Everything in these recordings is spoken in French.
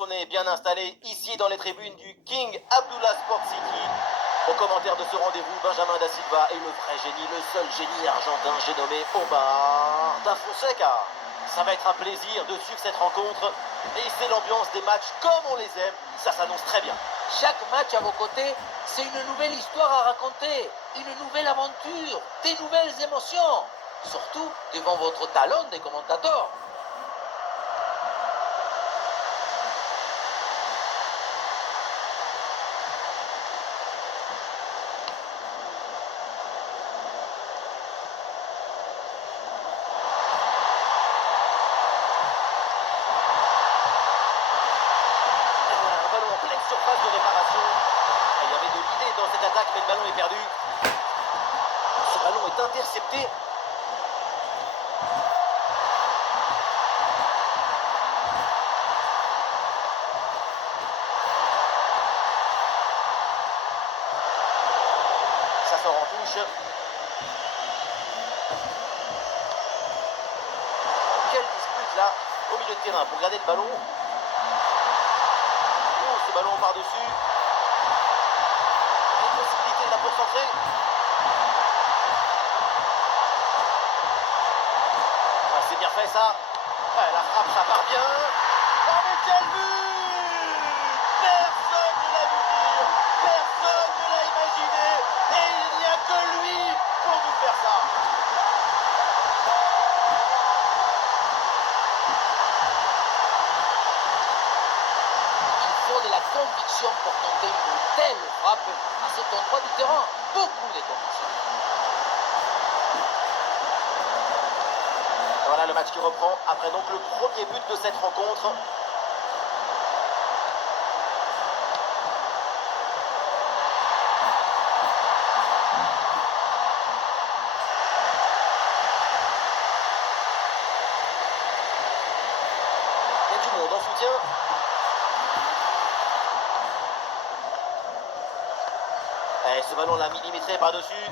on est bien installé ici dans les tribunes du King Abdullah Sport City. Au commentaire de ce rendez-vous, Benjamin Da Silva et le vrai génie, le seul génie argentin, j'ai nommé Omar Da Fonseca. Ça va être un plaisir de suivre cette rencontre et c'est l'ambiance des matchs comme on les aime, ça s'annonce très bien. Chaque match à vos côtés, c'est une nouvelle histoire à raconter, une nouvelle aventure, des nouvelles émotions, surtout devant votre talon des commentateurs. Un ballon en pleine surface de réparation. Il y avait de l'idée dans cette attaque, mais le ballon est perdu. Ce ballon est intercepté. Ça sort en touche. Quelle dispute là au milieu de terrain pour garder le ballon. Oh, ce ballon par-dessus. Une possibilité là pour centrer. Ah, c'est bien fait ça. Ah, la frappe, ça part bien. Oh, mais quel but! Personne ne l'a vu venir. Personne ne l'a imaginé. Et il n'y a que lui pour nous faire ça. Il faut de la conviction pour tenter une telle frappe à cet endroit du terrain. Beaucoup de conviction. Voilà le match qui reprend après donc le premier but de cette rencontre. Il y a du monde en soutien. Et ce ballon l'a millimétré par-dessus.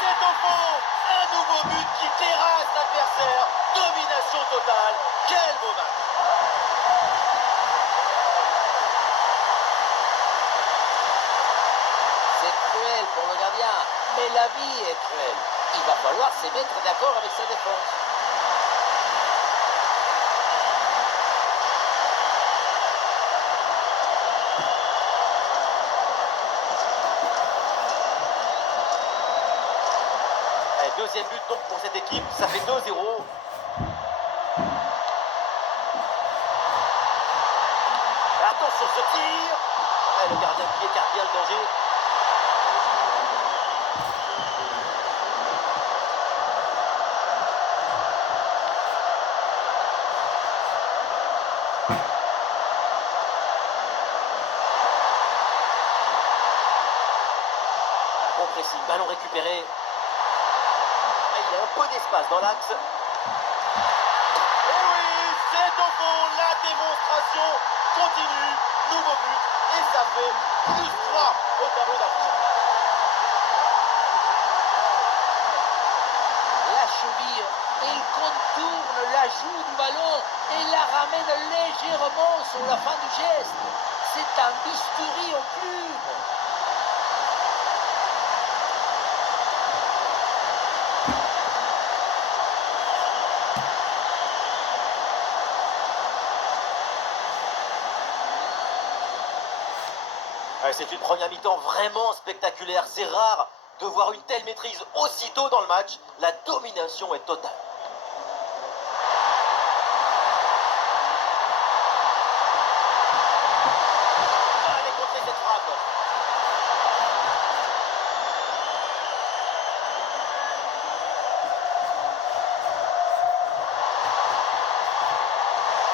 C'est au fond, un nouveau but qui terrasse l'adversaire. Domination totale. Quel beau match. C'est cruel pour le gardien, mais la vie est cruelle. Il va falloir se mettre d'accord avec sa défense. Allez, deuxième but donc pour cette équipe, ça fait 2-0. Attention ce tir. Et le gardien qui écarte bien le danger. Bon pressing, ballon récupéré. Et il y a un peu d'espace dans l'axe. Et oui, c'est au fond, la démonstration continue. Nouveau but et ça fait +3 au tableau d'affichage. La cheville, il contourne la joue du ballon et la ramène légèrement sur la fin du geste. C'est un bistouri en plume. Ouais, c'est une première mi-temps vraiment spectaculaire. C'est rare de voir une telle maîtrise aussitôt dans le match. La domination est totale. Allez, contrer cette frappe.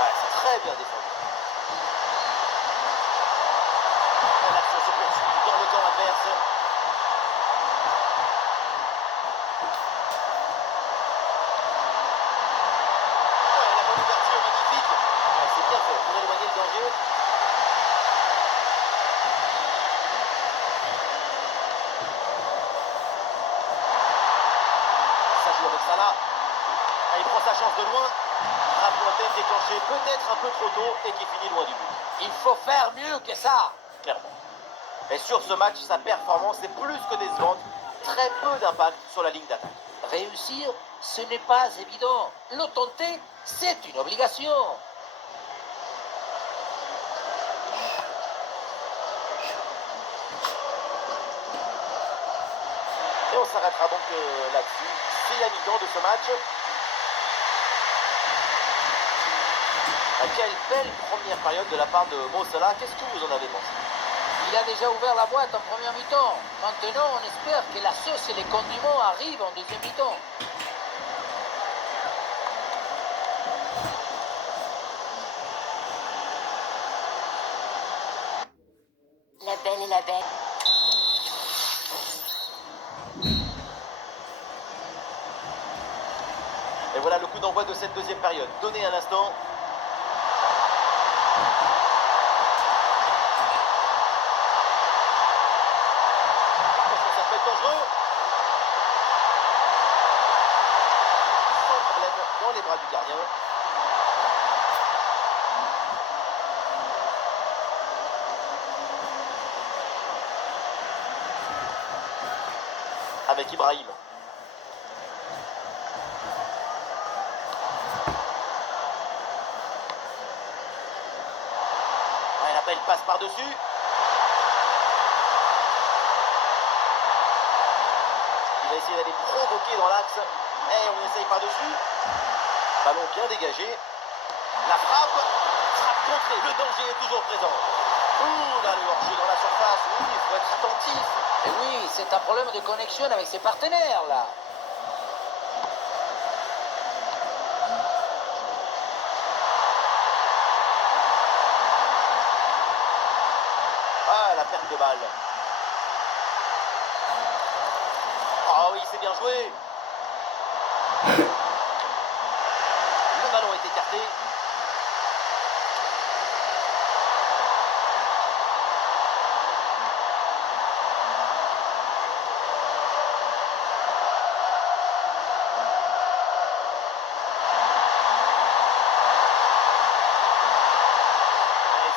Ouais, c'est très bien défendu. L'action se poursuit dans le camp adverse. Ouais, la bonne ouverture magnifique. Ouais, c'est bien fait pour éloigner le danger. Là, il prend sa chance de loin. Frappe lointaine déclenchée peut-être un peu trop tôt et qui finit loin du but. Il faut faire mieux que ça. Clairement. Et sur ce match, sa performance est plus que décevante. Très peu d'impact sur la ligne d'attaque. Réussir, ce n'est pas évident. Le tenter, c'est une obligation. Et on s'arrêtera donc là-dessus. C'est la mi-temps de ce match. Quelle belle première période de la part de Mo Salah. Qu'est-ce que vous en avez pensé? Il a déjà ouvert la boîte en première mi-temps. Maintenant, on espère que la sauce et les condiments arrivent en deuxième mi-temps. La Belle et la Bête. Et voilà le coup d'envoi de cette deuxième période. Donné à l'instant. Attention, ça peut être dangereux. Sans problème dans les bras du gardien. Avec Ibrahim. La belle passe par-dessus. Il va essayer d'aller provoquer dans l'axe. Et on essaye par-dessus. Ballon bien dégagé. La frappe. Frappe contrée. Le danger est toujours présent. Ouh, là, le hors-jeu dans la surface. Oui, il faut être attentif. Et oui, c'est un problème de connexion avec ses partenaires, là. Ah, la perte de balle. Ah oui, c'est bien joué. Le ballon est écarté. Et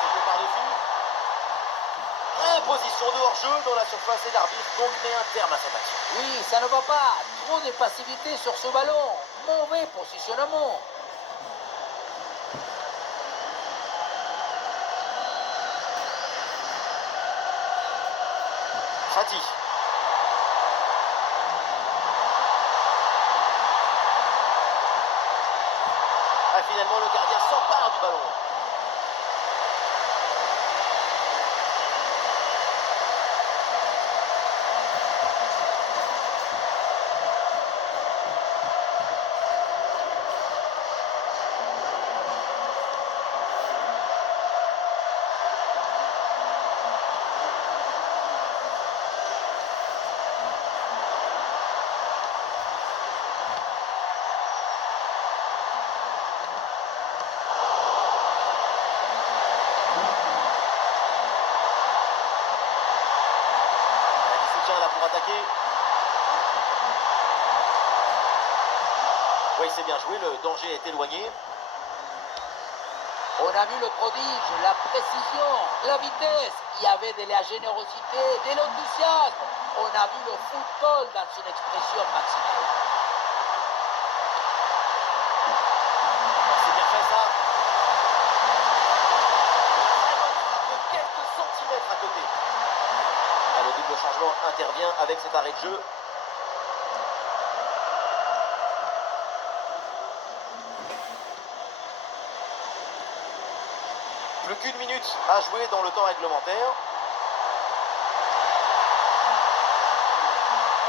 c'était par-dessus. Imposition de hors-jeu dans la surface et l'arbitre donc met un terme à cette action. Oui, ça ne va pas. Trop de passivité sur ce ballon. Mauvais positionnement. Fati. Ah, finalement, le gardien s'empare du ballon. Là pour attaquer. Oui, c'est bien joué, le danger est éloigné. On a vu le prodige, la précision, la vitesse. Il y avait de la générosité, de l'enthousiasme. On a vu le football dans son expression maximale. C'est bien fait ça. Très bonne frappe de quelques centimètres à côté. Ah, le double changement intervient avec cet arrêt de jeu. Plus qu'une minute à jouer dans le temps réglementaire.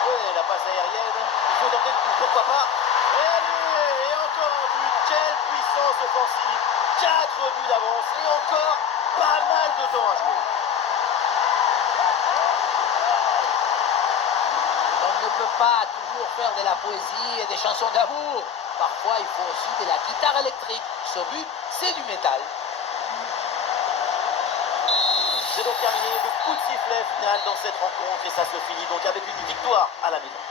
Ouais, la passe aérienne. Il faut tenter le coup, pourquoi pas. Et allez, et encore un but. Quelle puissance offensive. 4 buts d'avance et encore pas mal de temps à jouer. On ne peut pas toujours faire de la poésie et des chansons d'amour. Parfois, il faut aussi de la guitare électrique. Ce but, c'est du métal. C'est donc terminé le coup de sifflet final dans cette rencontre et ça se finit donc avec une victoire à la maison.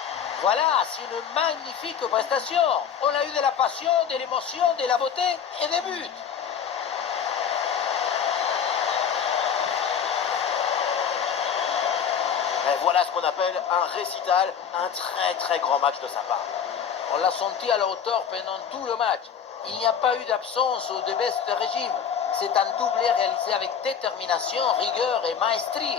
Voilà, c'est une magnifique prestation. On a eu de la passion, de l'émotion, de la beauté et des buts. Et voilà ce qu'on appelle un récital, un très très grand match de sa part. On l'a senti à la hauteur pendant tout le match. Il n'y a pas eu d'absence ou de baisse de régime. C'est un doublé réalisé avec détermination, rigueur et maestrie.